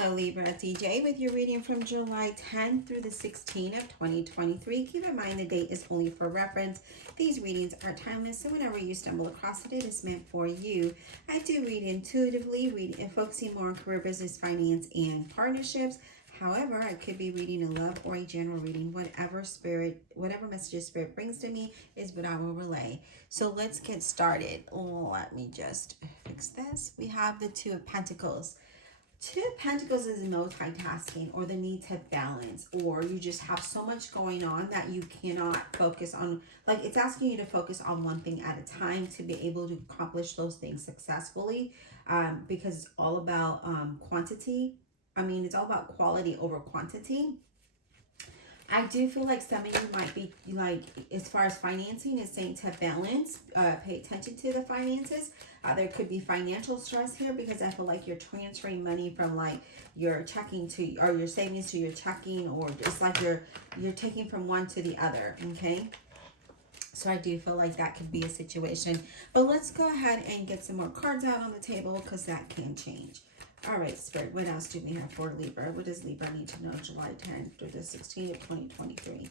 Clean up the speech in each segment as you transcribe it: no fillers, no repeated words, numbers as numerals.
Hello Libra, DJ with your reading from July 10th through the 16th of 2023. Keep in mind the date is only for reference. These readings are timeless, so whenever you stumble across it, it is meant for you. I do read intuitively, focusing more on career, business, finance, and partnerships. However, I could be reading a love or a general reading. Whatever messages spirit brings to me is what I will relay. So let's get started. Let me just fix this. We have the Two of Pentacles. Two of Pentacles is multitasking, or the need to balance, or you just have so much going on that you cannot focus on. Like, it's asking you to focus on one thing at a time to be able to accomplish those things successfully, because it's all about quantity. It's all about quality over quantity. I do feel like some of you might be like, as far as financing is saying, to balance, pay attention to the finances. There could be financial stress here because I feel like you're transferring money from like your checking to, or your savings to your checking, or it's like you're taking from one to the other. Okay. So I do feel like that could be a situation, but let's go ahead and get some more cards out on the table because that can change. All right, Spirit, what else do we have for Libra? What does Libra need to know July 10th through the 16th of 2023?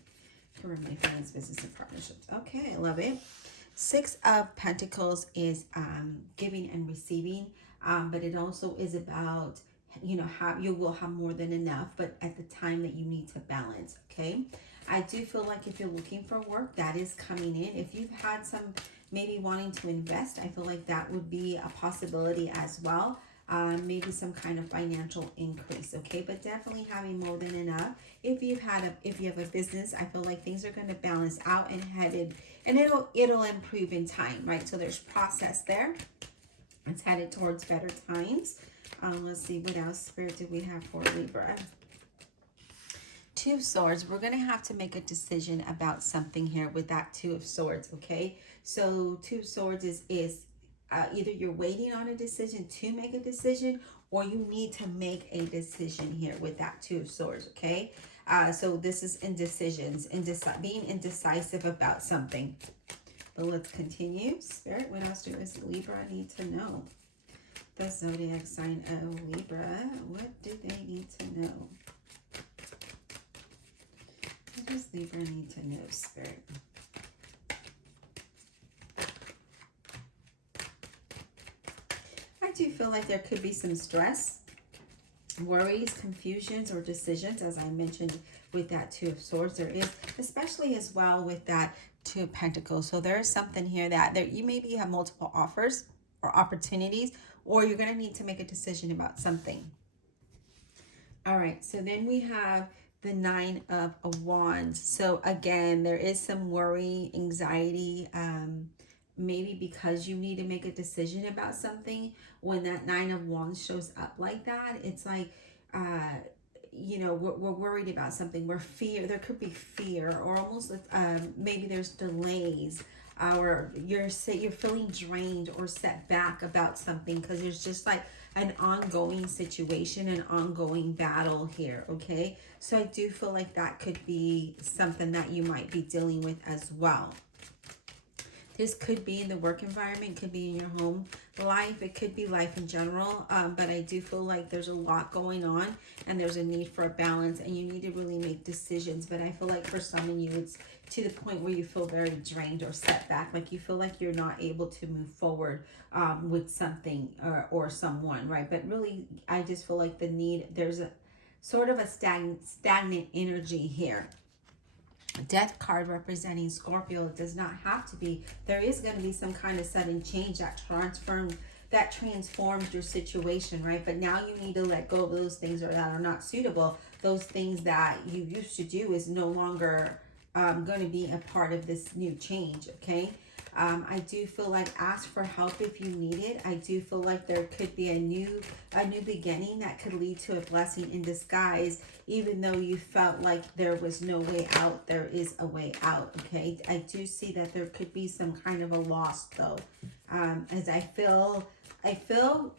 Career, money, finance, business, and partnerships. Okay, I love it. Six of Pentacles is giving and receiving, but it also is about, you will have more than enough, but at the time that you need to balance, okay? I do feel like if you're looking for work, that is coming in. If you've had some maybe wanting to invest, I feel like that would be a possibility as well. Maybe some kind of financial increase, okay? But definitely having more than enough. If you have a business, I feel like things are going to balance out and it'll improve in time, right? So there's process there. It's headed towards better times. Let's see what else, Spirit, do we have for Libra? Two of Swords. We're going to have to make a decision about something here with that Two of Swords, okay? So Two of Swords is either you're waiting on a decision to make a decision, or you need to make a decision here with that Two of Swords, okay? So this is indecisions, being indecisive about something. But let's continue. Spirit, what else does Libra need to know? The zodiac sign of Libra. What do they need to know? What does Libra need to know, Spirit? I do feel like there could be some stress, worries, confusions, or decisions, as I mentioned with that Two of Swords. There is, especially as well with that Two of Pentacles. So there is something here that you maybe have multiple offers or opportunities, or you're going to need to make a decision about something. All right, so then we have the Nine of Wands. So again, there is some worry, anxiety, maybe because you need to make a decision about something. When that Nine of Wands shows up like that, it's like, we're worried about something. There could be fear, or almost maybe there's delays, or you're feeling drained or set back about something because there's just like an ongoing situation, an ongoing battle here, okay? So I do feel like that could be something that you might be dealing with as well. This could be in the work environment, could be in your home life, it could be life in general, but I do feel like there's a lot going on and there's a need for a balance and you need to really make decisions. But I feel like for some of you, it's to the point where you feel very drained or set back, like you feel like you're not able to move forward with something or someone, right? But really, I just feel like there's a sort of a stagnant energy here. Death card representing Scorpio. It does not have to be. There is going to be some kind of sudden change that transforms your situation, right? But now you need to let go of those things that are not suitable. Those things that you used to do is no longer going to be a part of this new change, okay? I do feel like ask for help if you need it. I do feel like there could be a new beginning that could lead to a blessing in disguise. Even though you felt like there was no way out, there is a way out, okay? I do see that there could be some kind of a loss though. As I feel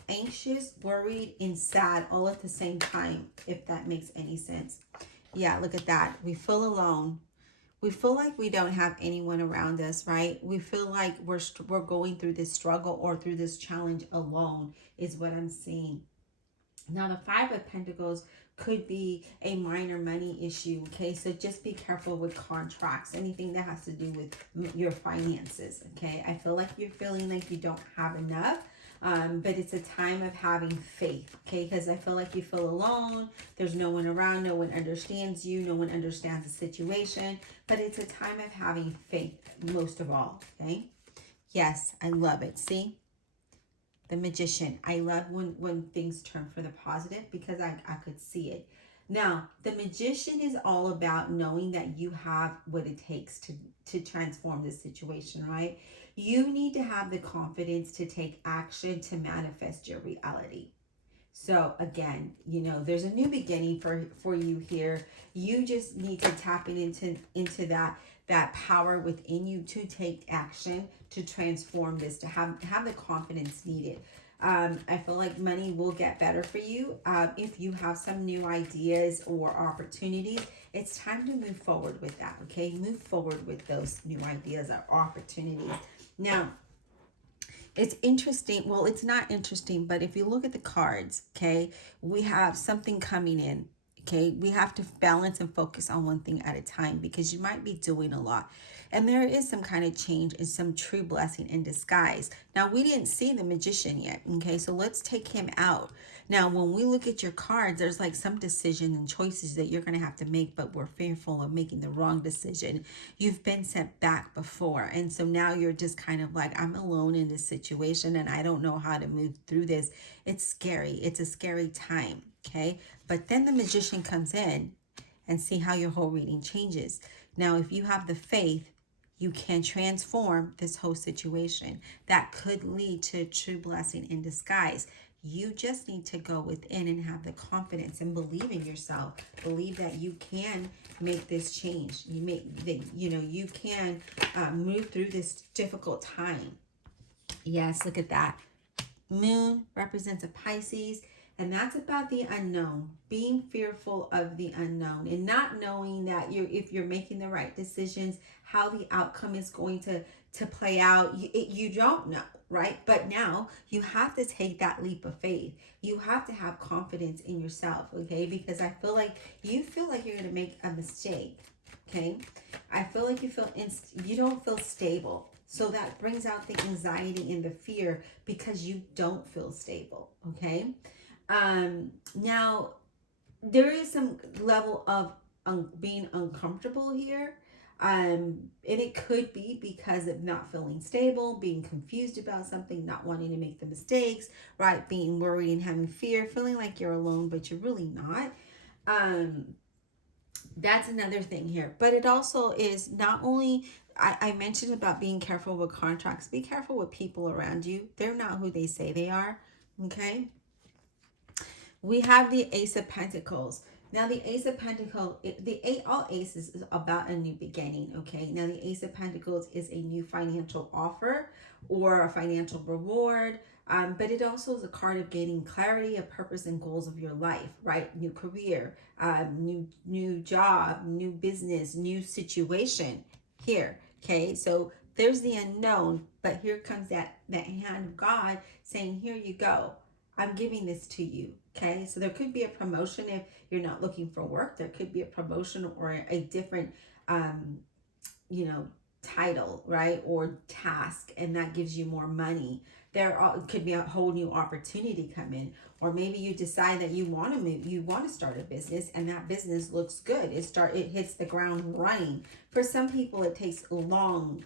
anxious, worried, and sad all at the same time, if that makes any sense. Yeah, look at that. We feel alone. We feel like we don't have anyone around us, right? We feel like we're going through this struggle or through this challenge alone is what I'm seeing. Now, the Five of Pentacles could be a minor money issue, okay? So just be careful with contracts, anything that has to do with your finances, okay? I feel like you're feeling like you don't have enough, but it's a time of having faith, okay? Because I feel like you feel alone. There's no one around. No one understands you. No one understands the situation, but it's a time of having faith most of all, okay? Yes, I love it. See? The Magician. I love when things turn for the positive because I could see it. Now, the Magician is all about knowing that you have what it takes to transform this situation, right? You need to have the confidence to take action to manifest your reality. So again, you know, there's a new beginning for you here. You just need to tap into that power within you to take action to transform this, to have the confidence needed. I feel like money will get better for you. If you have some new ideas or opportunities, it's time to move forward with that, okay? Move forward with those new ideas or opportunities. Now, it's interesting. Well, it's not interesting, but if you look at the cards, okay, we have something coming in. Okay, we have to balance and focus on one thing at a time because you might be doing a lot. And there is some kind of change and some true blessing in disguise. Now, we didn't see the Magician yet. Okay, so let's take him out. Now, when we look at your cards, there's like some decisions and choices that you're going to have to make, but we're fearful of making the wrong decision. You've been sent back before. And so now you're just kind of like, I'm alone in this situation and I don't know how to move through this. It's scary. It's a scary time. Okay, but then the Magician comes in and see how your whole reading changes. Now, if you have the faith, you can transform this whole situation. That could lead to a true blessing in disguise. You just need to go within and have the confidence and believe in yourself. Believe that you can make this change. You can move through this difficult time. Yes, look at that. Moon represents a Pisces. And that's about the unknown, being fearful of the unknown and not knowing that if you're making the right decisions, how the outcome is going to play out. You don't know, right? But now you have to take that leap of faith. You have to have confidence in yourself, okay? Because I feel like you feel like you're going to make a mistake, okay? I feel like you don't feel stable. So that brings out the anxiety and the fear because you don't feel stable, okay? Now, there is some level of being uncomfortable here. And it could be because of not feeling stable, being confused about something, not wanting to make the mistakes, right? Being worried and having fear, feeling like you're alone, but you're really not. That's another thing here. But it also is not only, I mentioned about being careful with contracts. Be careful with people around you. They're not who they say they are, okay? We have the Ace of Pentacles. Now, the Ace of Pentacles, all aces is about a new beginning, okay? Now, the Ace of Pentacles is a new financial offer or a financial reward, but it also is a card of gaining clarity of purpose and goals of your life, right? New career, new job, new business, new situation here, okay? So there's the unknown, but here comes that hand of God saying, here you go. I'm giving this to you, okay? So there could be a promotion if you're not looking for work. There could be a promotion or a different, title, right? Or task, and that gives you more money. Could be a whole new opportunity come in. Or maybe you decide that you want to move, you want to start a business, and that business looks good. It hits the ground running. For some people, it takes a long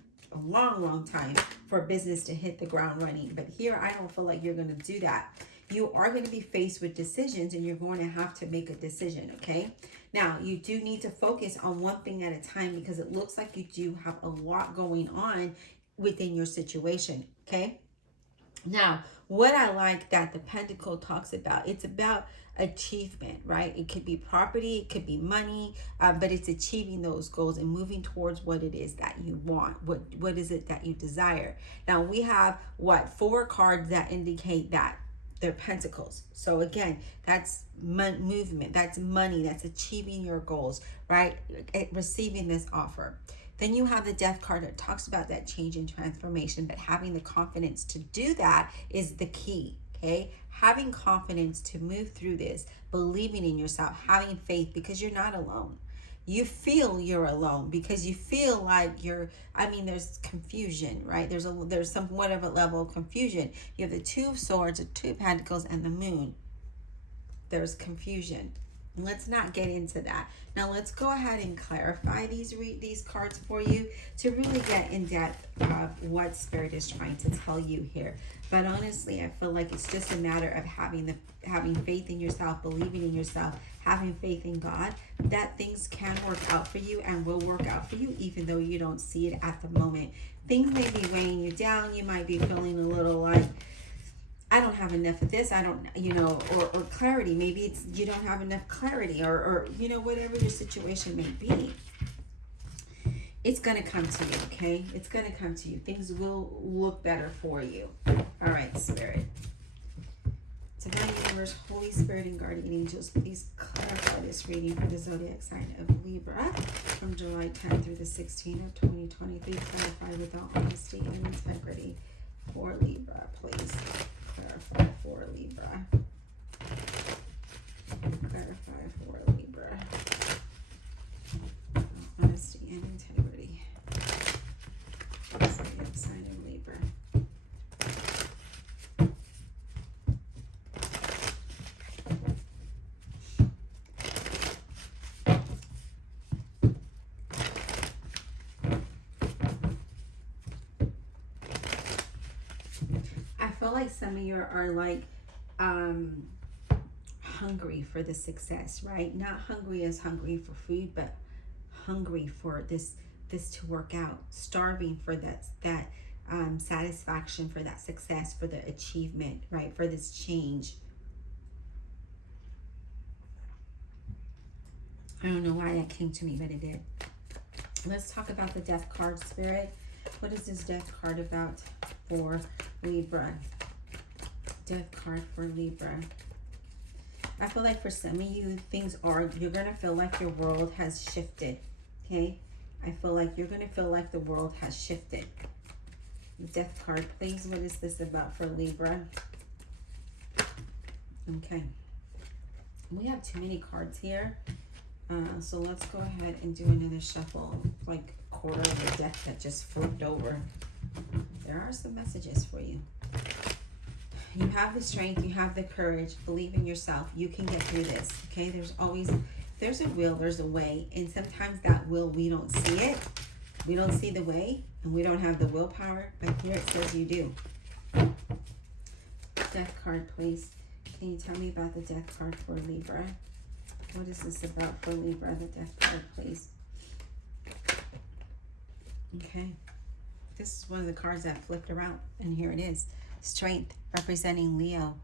time for a business to hit the ground running. But here, I don't feel like you're going to do that. You are going to be faced with decisions and you're going to have to make a decision, okay? Now, you do need to focus on one thing at a time because it looks like you do have a lot going on within your situation, okay? Now, what I like that the Pentacle talks about, it's about achievement, right? It could be property, it could be money, but it's achieving those goals and moving towards what it is that you want. What is it that you desire? Now, we have, 4 cards that indicate that. They're pentacles. So again, that's movement, that's money, that's achieving your goals, right? Receiving this offer. Then you have the Death card that talks about that change and transformation, but having the confidence to do that is the key. okay? Having confidence to move through this, believing in yourself, having faith, because you're not alone. You feel you're alone because you feel like there's confusion, right? There's somewhat of a level of confusion. You have the Two of Swords, the Two of Pentacles, and the Moon. There's confusion. Let's not get into that. Now let's go ahead and clarify these cards for you to really get in depth of what Spirit is trying to tell you here. But honestly, I feel like it's just a matter of having faith in yourself, believing in yourself, having faith in God, that things can work out for you and will work out for you, even though you don't see it at the moment. Things may be weighing you down. You might be feeling a little like, I don't have enough of this, I don't, or clarity. Maybe it's you don't have enough clarity, or whatever your situation may be. It's going to come to you, okay? It's going to come to you. Things will look better for you. All right, Spirit. Divine Universe, Holy Spirit, and Guardian Angels, please clarify this reading for the zodiac sign of Libra from July 10th through the 16th of 2023. Clarify with all honesty and integrity for Libra, please. Clarify for Libra. Clarify for Libra. Honesty and integrity. Zodiac sign of Libra. I feel like some of you are like hungry for the success, right? Not hungry as hungry for food, but hungry for this to work out, starving for that satisfaction, for that success, for the achievement, right? For this change. I don't know why that came to me, but it did. Let's talk about the Death card, Spirit. What is this Death card about for Libra? Death card for Libra. I feel like for some of you, you're going to feel like your world has shifted, okay? I feel like you're going to feel like the world has shifted. Death card, please. What is this about for Libra? Okay. We have too many cards here. So let's go ahead and do another shuffle. Like a quarter of the deck that just flipped over. There are some messages for you. You have the strength, you have the courage, believe in yourself. You can get through this, okay? There's a will, there's a way. And sometimes that will, we don't see it. We don't see the way, and we don't have the willpower. But here it says you do. Death card, please. Can you tell me about the Death card for Libra? What is this about for Libra? The Death card, please. Okay. This is one of the cards that flipped around, and here it is. Strength, representing Leo.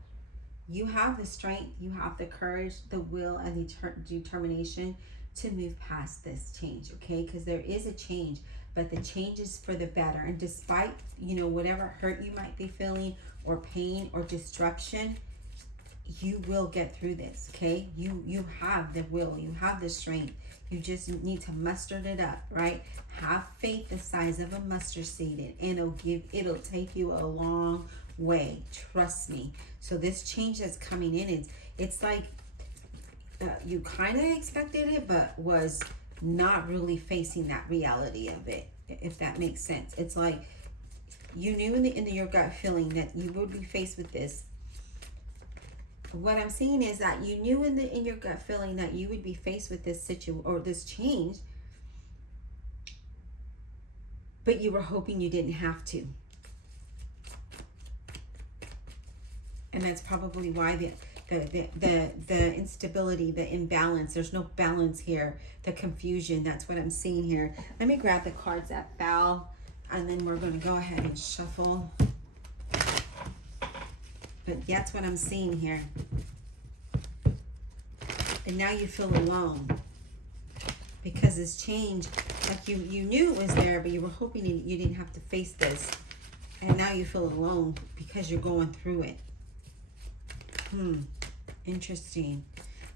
You have the strength, you have the courage, the will, and the determination to move past this change, okay? Because there is a change, but the change is for the better. And despite, whatever hurt you might be feeling, or pain, or disruption, you will get through this, okay? You have the will, you have the strength. You just need to muster it up, right? Have faith the size of a mustard seed, and it'll take you a long way. Trust me. So this change that's coming in, it's like you kind of expected it, but was not really facing that reality of it, if that makes sense. It's like you knew in your gut feeling that you would be faced with this. What I'm seeing is that you knew in your gut feeling that you would be faced with this situation or this change, but you were hoping you didn't have to. And that's probably why the instability, the imbalance, there's no balance here, the confusion, that's what I'm seeing here. Let me grab the cards that fell, and then we're going to go ahead and shuffle. But that's what I'm seeing here. And now you feel alone. Because this change, like you knew it was there, but you were hoping you didn't have to face this. And now you feel alone because you're going through it. Interesting.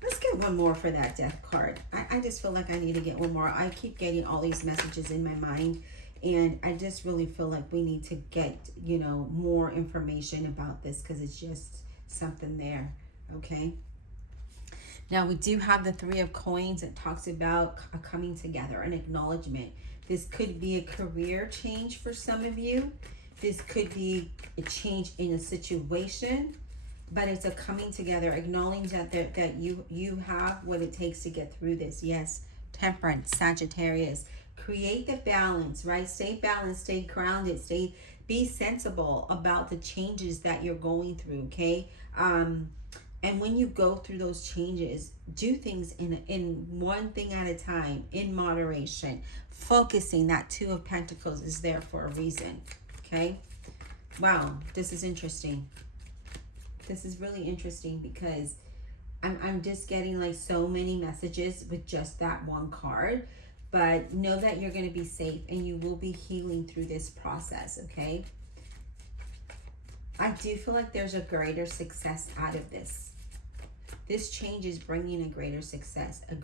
Let's get one more for that Death card. I just feel like I need to get one more. I keep getting all these messages in my mind, and I just really feel like we need to get, more information about this, because it's just, something there, okay? Now we do have the Three of Coins. It talks about a coming together, an acknowledgement. This could be a career change for some of you. This could be a change in a situation, but it's a coming together, acknowledging that you have what it takes to get through this. Yes, Temperance, Sagittarius. Create the balance, right? Stay balanced, stay grounded, be sensible about the changes that you're going through, okay? And when you go through those changes, do things in one thing at a time, in moderation. Focusing, that Two of Pentacles is there for a reason, okay? Wow, this is interesting. This is really interesting because I'm just getting like so many messages with just that one card. But know that you're going to be safe and you will be healing through this process, okay? I do feel like there's a greater success out of this. This change is bringing a greater success, a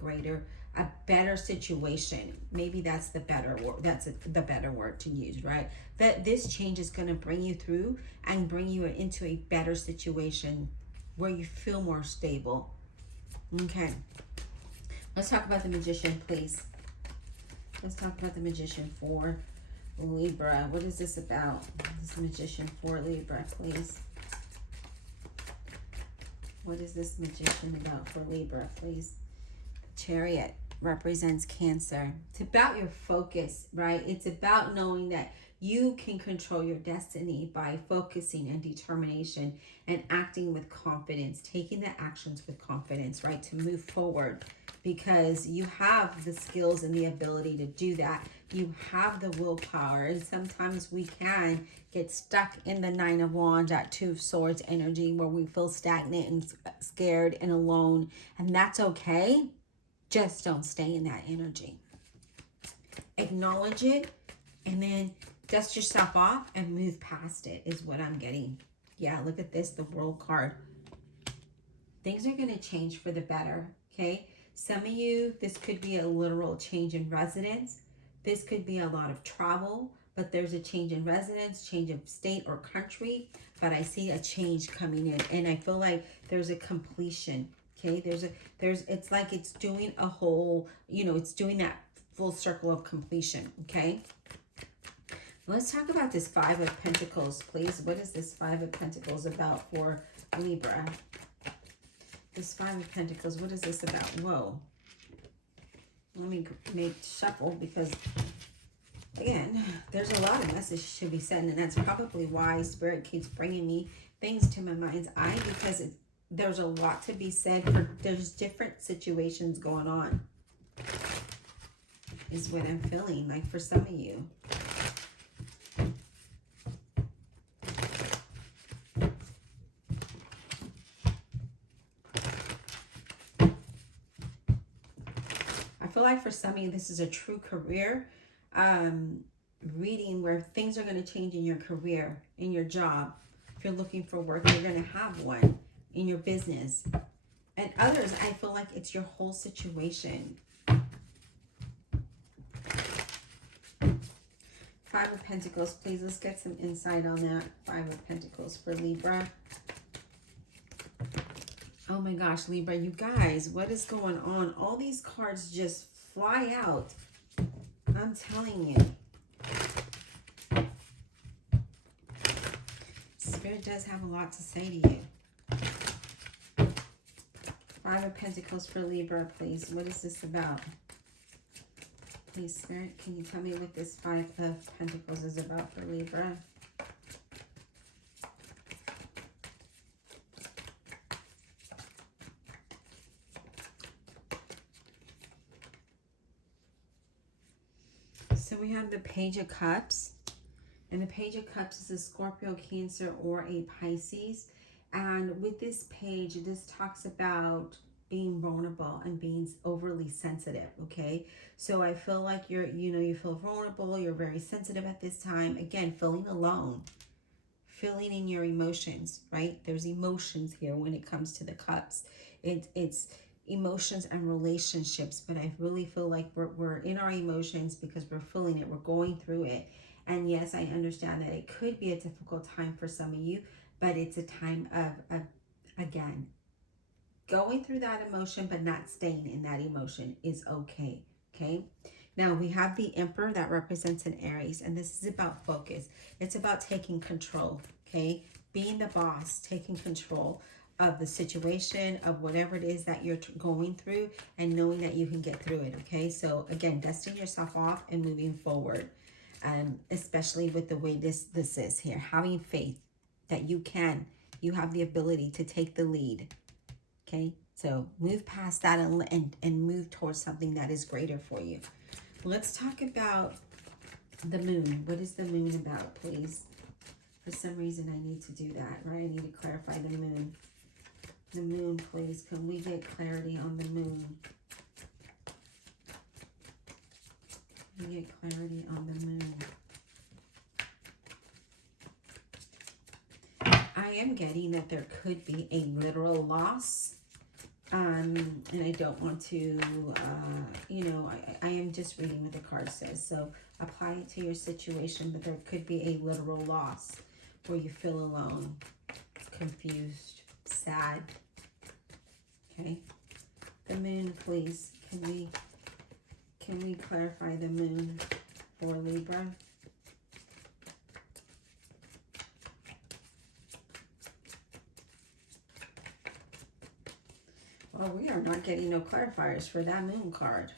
better situation. Maybe that's the better word. That's the better word to use, right? That this change is going to bring you through and bring you into a better situation where you feel more stable. Okay. Let's talk about the Magician, please. Let's talk about the Magician for Libra. What is this about? This Magician for Libra, please. What is this Magician about for Libra, please? Chariot represents Cancer. It's about your focus, right? It's about knowing that you can control your destiny by focusing and determination and acting with confidence, taking the actions with confidence, right? To move forward, because you have the skills and the ability to do that. You have the willpower, and sometimes we can get stuck in the Nine of Wands, that Two of Swords energy, where we feel stagnant and scared and alone, and that's okay. Just don't stay in that energy. Acknowledge it and then dust yourself off and move past it is what I'm getting. Yeah, look at this, the World card. Things are going to change for the better, okay? Some of you, this could be a literal change in residence. This could be a lot of travel, but there's a change in residence, change of state or country, but I see a change coming in, and I feel like there's a completion, okay? It's like it's doing a whole, it's doing that full circle of completion, okay? Let's talk about this Five of Pentacles, please. What is this Five of Pentacles about for Libra? This Five of Pentacles, what is this about? Whoa. Let me shuffle because, again, there's a lot of messages to be said, and that's probably why Spirit keeps bringing me things to my mind's eye, because there's a lot to be said. There's different situations going on, is what I'm feeling like for some of you. I feel like for some of you, this is a true career reading where things are going to change in your career, in your job. If you're looking for work, you're going to have one in your business. And others, I feel like it's your whole situation. Five of Pentacles, please. Let's get some insight on that. Five of Pentacles for Libra. Oh my gosh, Libra, you guys, what is going on? All these cards just fly out. I'm telling you. Spirit does have a lot to say to you. Five of Pentacles for Libra, please. What is this about? Please, Spirit, can you tell me what this Five of Pentacles is about for Libra? So we have the Page of Cups, and the Page of Cups is a Scorpio, Cancer, or a Pisces. And with this page, this talks about being vulnerable and being overly sensitive, okay? So I feel like you feel vulnerable, you're very sensitive at this time. Again, feeling alone, feeling in your emotions, right? There's emotions here when it comes to the cups. It's emotions and relationships, but I really feel like we're in our emotions because we're feeling it, we're going through it. And yes, I understand that it could be a difficult time for some of you, but it's a time of Again, going through that emotion but not staying in that emotion is okay. Okay. Now we have the Emperor that represents an Aries, and this is about focus. It's about taking control. Okay. Being the boss, taking control of the situation, of whatever it is that you're going through, and knowing that you can get through it. Okay. So again, dusting yourself off and moving forward. Especially with the way this is here, having faith that you have the ability to take the lead. Okay, so move past that and move towards something that is greater for you. Let's talk about the moon. What is the moon about, please? For some reason, I need to do that, right? I need to clarify the moon. The moon, please. Can we get clarity on the moon? Can we get clarity on the moon? I am getting that there could be a literal loss. And I don't want to, I am just reading what the card says. So apply it to your situation, but there could be a literal loss where you feel alone, confused, sad. Okay. The moon, please. Can we clarify the moon for Libra? Well, we are not getting no clarifiers for that moon card.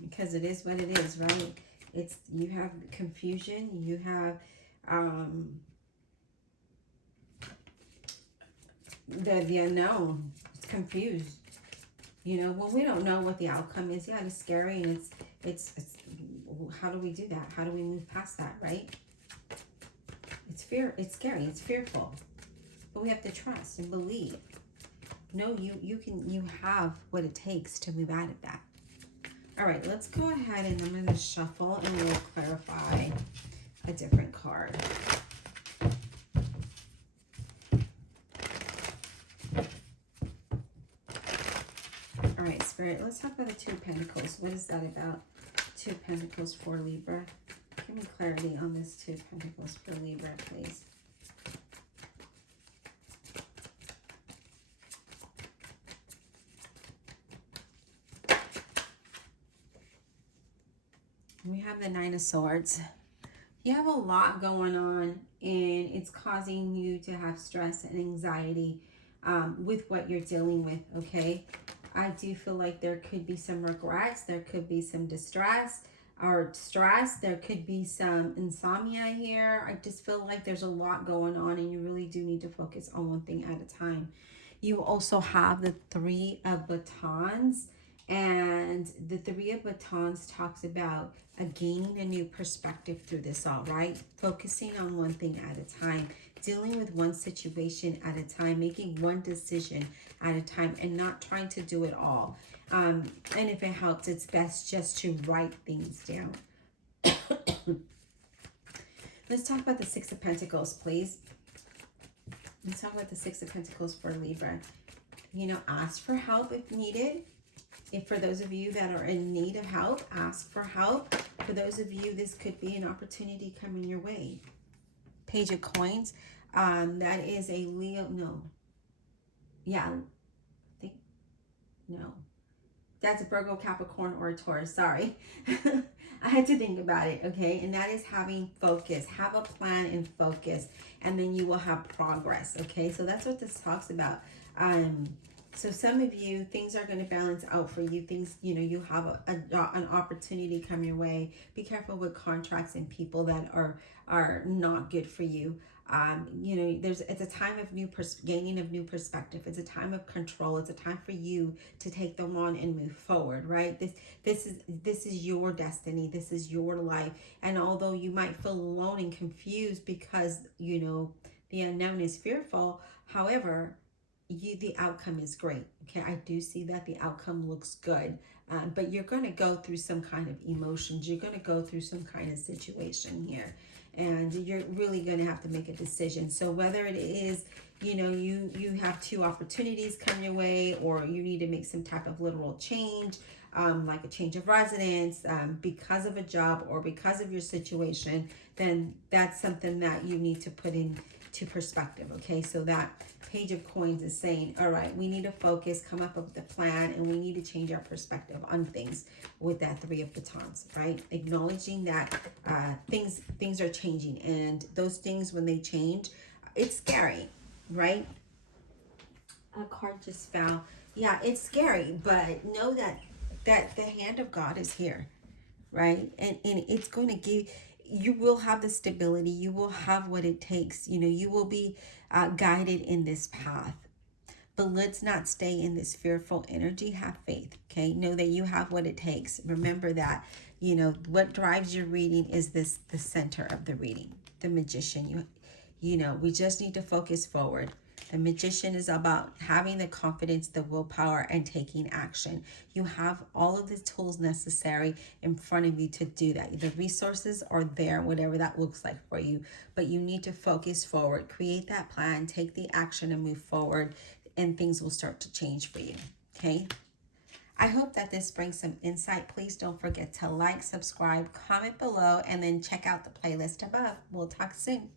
Because it is what it is, right? It's, you have confusion, you have the unknown. It's confused. You know, when we don't know what the outcome is, yeah, it's scary, and it's how do we do that? How do we move past that, right? It's scary, it's fearful, but we have to trust and believe. No, you have what it takes to move out of that. All right, let's go ahead and I'm going to shuffle and we'll clarify a different card. All right, Spirit, let's talk about the Two of Pentacles. What is that about? Two of Pentacles for Libra. Give me clarity on this Two of Pentacles for Libra, please. We have the Nine of Swords. You have a lot going on, and it's causing you to have stress and anxiety with what you're dealing with, okay? I do feel like there could be some regrets. There could be some distress or stress. There could be some insomnia here. I just feel like there's a lot going on, and you really do need to focus on one thing at a time. You also have the Three of Batons, and the Three of Batons talks about gaining a new perspective through this all, right? Focusing on one thing at a time, dealing with one situation at a time, making one decision at a time, and not trying to do it all. And if it helps, it's best just to write things down. Let's talk about the Six of Pentacles, please. Let's talk about the Six of Pentacles for Libra. You know, ask for help if needed. If for those of you that are in need of help, ask for help. For those of you, this could be an opportunity coming your way. Page of Coins. That is a Leo. No. Yeah. I think. No. That's a Virgo, Capricorn, or a Taurus. Sorry. I had to think about it, okay? And that is having focus. Have a plan and focus, and then you will have progress, okay? So that's what this talks about. So some of you, things are going to balance out for you. Things, you know, you have an opportunity come your way. Be careful with contracts and people that are not good for you. You know, it's a time of gaining of new perspective. It's a time of control. It's a time for you to take them on and move forward, right? This is your destiny. This is your life. And although you might feel alone and confused because, you know, the unknown is fearful, however, the outcome is great. Okay, I do see that the outcome looks good, but you're going to go through some kind of emotions. You're going to go through some kind of situation here, and you're really going to have to make a decision. So whether it is, you know, you have two opportunities come your way, or you need to make some type of literal change, like a change of residence, because of a job or because of your situation, then that's something that you need to put into perspective. Okay, so that Page of Coins is saying, all right, we need to focus, come up with a plan, and we need to change our perspective on things with that Three of Batons, right? Acknowledging that things are changing, and those things, when they change, it's scary, right? A card just fell. Yeah, it's scary, but know that the hand of God is here, right? And it's going to give, you will have the stability, you will have what it takes, you will be guided in this path. But let's not stay in this fearful energy. Have faith, okay? Know that you have what it takes. Remember that, what drives your reading is the center of the reading, the Magician. We just need to focus forward. The Magician is about having the confidence, the willpower, and taking action. You have all of the tools necessary in front of you to do that. The resources are there, whatever that looks like for you. But you need to focus forward, create that plan, take the action, and move forward, and things will start to change for you, okay? I hope that this brings some insight. Please don't forget to like, subscribe, comment below, and then check out the playlist above. We'll talk soon.